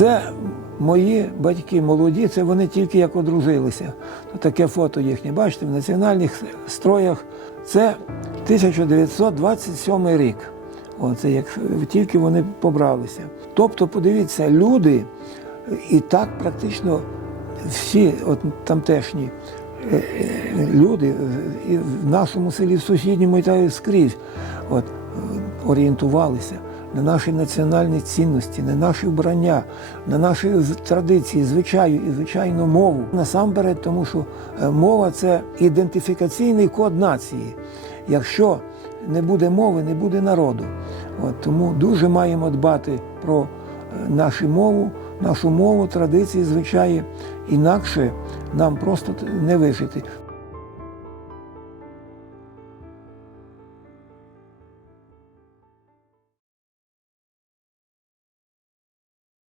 Це мої батьки молоді, це вони тільки як одружилися. Таке фото їхнє. Бачите, в національних строях це 1927 рік. Оце як тільки вони побралися. Тобто, подивіться, люди і так практично всі от тамтешні е, е, люди і в нашому селі, в сусідньому і та й скрізь от, е, орієнтувалися на наші національні цінності, на наші вбрання, на наші традиції, звичаю і звичайну мову. Насамперед, тому що е, мова це ідентифікаційний код нації. Якщо не буде мови, не буде народу. От, тому дуже маємо дбати про е, нашу мову, нашу мову, традиції, звичаї. Інакше нам просто не вижити.